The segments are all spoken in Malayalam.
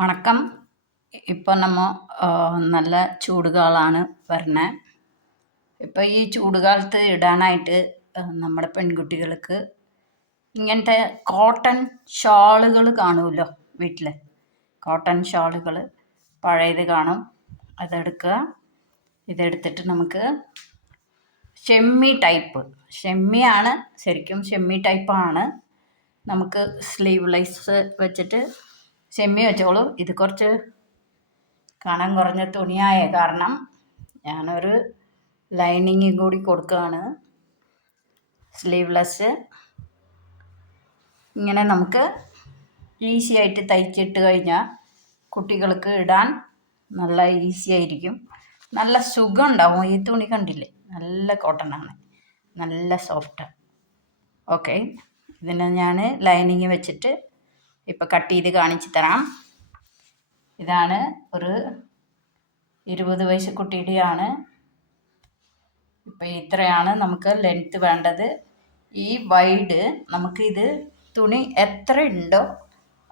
വണക്കം. இப்போ ആ, നല്ല ചൂടുകാലാണ് വരണേ. ഇപ്പോൾ ഈ ചൂടുകാലത്ത് ഇടാനായിട്ട് നമ്മുടെ പെൺകുട്ടികൾക്ക് ഇങ്ങനത്തെ കോട്ടൺ ഷാളുകൾ കാണുമല്ലോ വീട്ടിൽ കോട്ടൺ ഷാളുകൾ പഴയത് കാണും. അതെടുക്കുക. ഇതെടുത്തിട്ട് നമുക്ക് ഷെമ്മി ടൈപ്പ്. ഷെമ്മിയാണ് ശരിക്കും ഷെമ്മി ടൈപ്പാണ്. നമുക്ക് സ്ലീവ്ലെസ് വെച്ചിട്ട് ഷെമ്മി വെച്ചോളൂ ഇത് കുറച്ച് കണം കുറഞ്ഞ തുണിയായ കാരണം ഞാനൊരു ലൈനിങ് കൂടി കൊടുക്കുകയാണ്. സ്ലീവ്ലെസ് ഇങ്ങനെ നമുക്ക് ഈസി ആയിട്ട് തയ്ച്ചിട്ട് കഴിഞ്ഞാൽ കുട്ടികൾക്ക് ഇടാൻ നല്ല ഈസി ആയിരിക്കും. നല്ല സുഖം ഉണ്ടാവും ഈ തുണി കണ്ടില്ലേ? നല്ല കോട്ടൺ ആണ് നല്ല സോഫ്റ്റ്. ഓക്കെ. ഇതിനെ ഞാൻ ലൈനിങ് വെച്ചിട്ട് ഇപ്പം കട്ട് ചെയ്ത് കാണിച്ചു തരാം. ഇതാണ് ഒരു ഇരുപത് വയസ്സ് കുട്ടിയുടെയാണ്. ഇപ്പം ഇത്രയാണ് നമുക്ക് ലെങ്ത്ത് വേണ്ടത്. ഈ വൈഡ് നമുക്ക് ഇത് തുണി എത്ര ഉണ്ടോ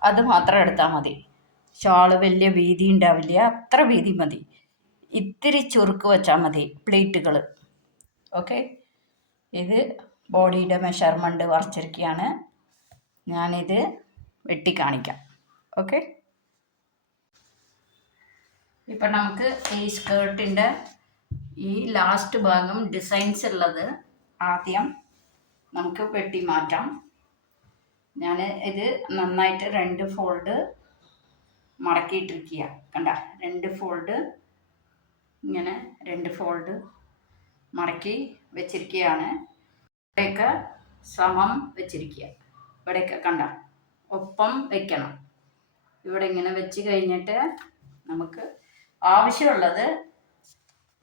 അത് മാത്രം എടുത്താൽ മതി. ഷാൾ വലിയ വീതി ഉണ്ടാവില്ല അത്ര വീതി മതി. ഇത്തിരി ചുരുക്ക് വെച്ചാൽ മതി പ്ലേറ്റുകൾ. ഓക്കെ? ഇത് ബോഡിയുടെ മെഷർമെന്റ് വരച്ചിരിക്കുകയാണ്. ഞാനിത് വെട്ടി കാണിക്കാം ഓക്കെ? ഇപ്പം നമുക്ക് ഈ സ്കേർട്ടിന്റെ ഈ ലാസ്റ്റ് ഭാഗം ഡിസൈൻസ് ഉള്ളത് ആദ്യം നമുക്ക് വെട്ടി മാറ്റാം. ഞാൻ ഇത് നന്നായിട്ട് രണ്ട് ഫോൾഡ് മടക്കിയിട്ടിരിക്കുക കണ്ട? രണ്ട് ഫോൾഡ് ഇങ്ങനെ രണ്ട് ഫോൾഡ് മടക്കി വെച്ചിരിക്കുകയാണ്. ഇവിടെയൊക്കെ സമം വെച്ചിരിക്കുക. ഇവിടെയൊക്കെ കണ്ട? ഒപ്പം വെക്കണം. ഇവിടെ ഇങ്ങനെ വെച്ച് കഴിഞ്ഞിട്ട് നമുക്ക് ആവശ്യമുള്ളത്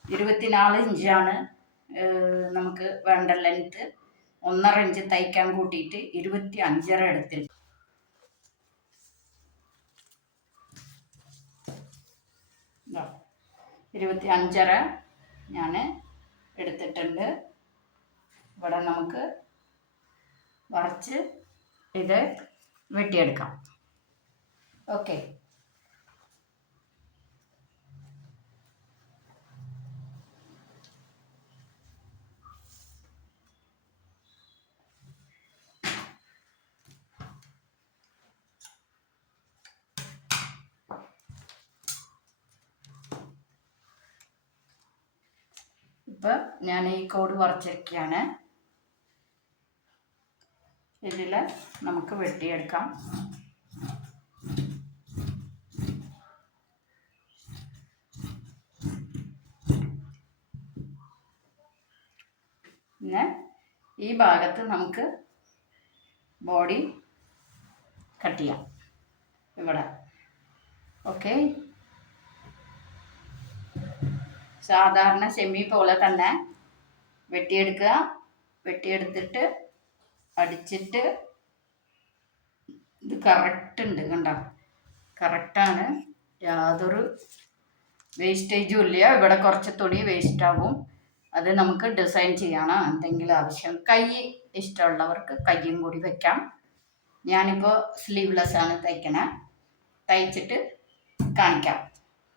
ഇരുപത്തിനാല് ഇഞ്ചാണ് നമുക്ക് വേണ്ട ലെങ്ത്ത് ഒന്നര ഇഞ്ച് തയ്ക്കാൻ കൂട്ടിയിട്ട് ഇരുപത്തി അഞ്ചര എടുത്തിൽ ഇരുപത്തി അഞ്ചര ഞാൻ എടുത്തിട്ടുണ്ട്. ഇവിടെ നമുക്ക് വറച്ച് ഇത് വെട്ടിയെടുക്കാം. ഓക്കെ. ഞാൻ ഈ കോഡ് വരച്ചിരിക്കുകയാണ് ഇതിൽ നമുക്ക് വെട്ടിയെടുക്കാം. പിന്നെ ഈ ഭാഗത്ത് നമുക്ക് ബോഡി കട്ട് ചെയ്യാം. ഇവിടെ. ഓക്കെ. സാധാരണ സെമി പോലെ തന്നെ വെട്ടിയെടുക്കുക. വെട്ടിയെടുത്തിട്ട് അടിച്ചിട്ട് ഇത് കറക്റ്റ് ഉണ്ട് കണ്ട? കറക്റ്റാണ് യാതൊരു വേസ്റ്റേജും ഇല്ല. ഇവിടെ കുറച്ച് തുണി വേസ്റ്റ് ആവും. അത് നമുക്ക് ഡിസൈൻ ചെയ്യണം എന്തെങ്കിലും ആവശ്യം. കൈ ഇഷ്ടമുള്ളവർക്ക് കയ്യും കൂടി വെക്കാം. ഞാനിപ്പോൾ സ്ലീവ്ലെസ് ആണ് തയ്ക്കണേ. തയ്ച്ചിട്ട് കാണിക്കാം.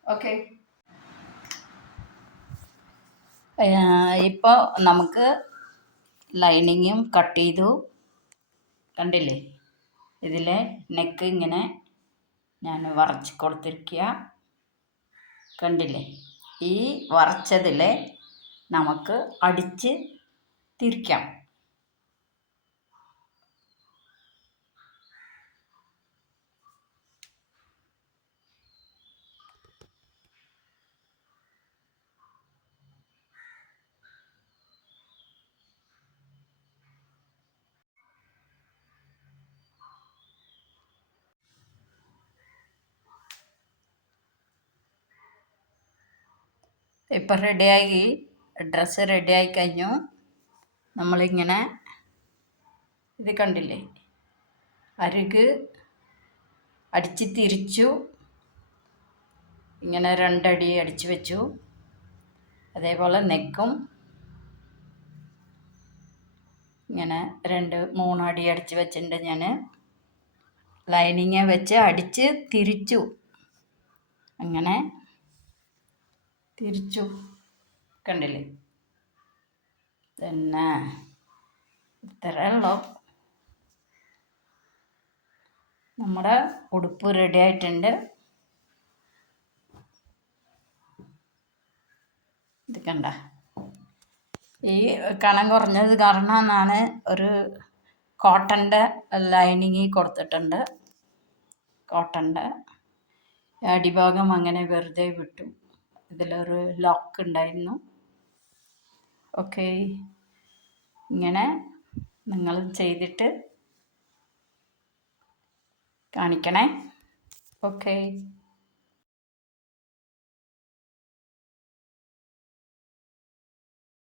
ഓക്കെ ഇപ്പോൾ നമുക്ക് ലൈനിങ്ങും കട്ട് ചെയ്തു. കണ്ടില്ലേ? ഇതിലെ നെക്ക് ഇങ്ങനെ ഞാൻ വറച്ച് കൊടുത്തിരിക്കുക. കണ്ടില്ലേ? ഈ വറച്ചതിൽ നമുക്ക് അടിച്ച് തിരിക്കാം. ഇപ്പം റെഡിയായി ഡ്രസ്സ് റെഡിയായി കഴിഞ്ഞു. നമ്മളിങ്ങനെ ഇത് കണ്ടില്ലേ? അരുക് അടിച്ച് തിരിച്ചു. ഇങ്ങനെ രണ്ടടി അടിച്ചു വെച്ചു. അതേപോലെ നെക്കും ഇങ്ങനെ രണ്ട് മൂന്നടി അടിച്ച് വെച്ചിട്ടുണ്ട് ഞാൻ ലൈനിങ് വെച്ച് അടിച്ച് തിരിച്ചു. അങ്ങനെ തിരിച്ചു. കണ്ടില്ലേ? തന്നെ ഇത്രയുള്ളൂ നമ്മുടെ ഉടുപ്പ് റെഡി ആയിട്ടുണ്ട്. ഇത് കണ്ട. ഈ കണം കുറഞ്ഞത് കാരണം എന്നാണ് ഒരു കോട്ടന്റെ ലൈനിങ് കൊടുത്തിട്ടുണ്ട്. കോട്ടന്റെ അടിഭാഗം അങ്ങനെ വെറുതെ വിട്ടു. ഇതിലൊരു ലോക്ക് ഉണ്ടായിരുന്നു. ഓക്കെ ഇങ്ങനെ നിങ്ങൾ ചെയ്തിട്ട് കാണിക്കണേ. ഓക്കെ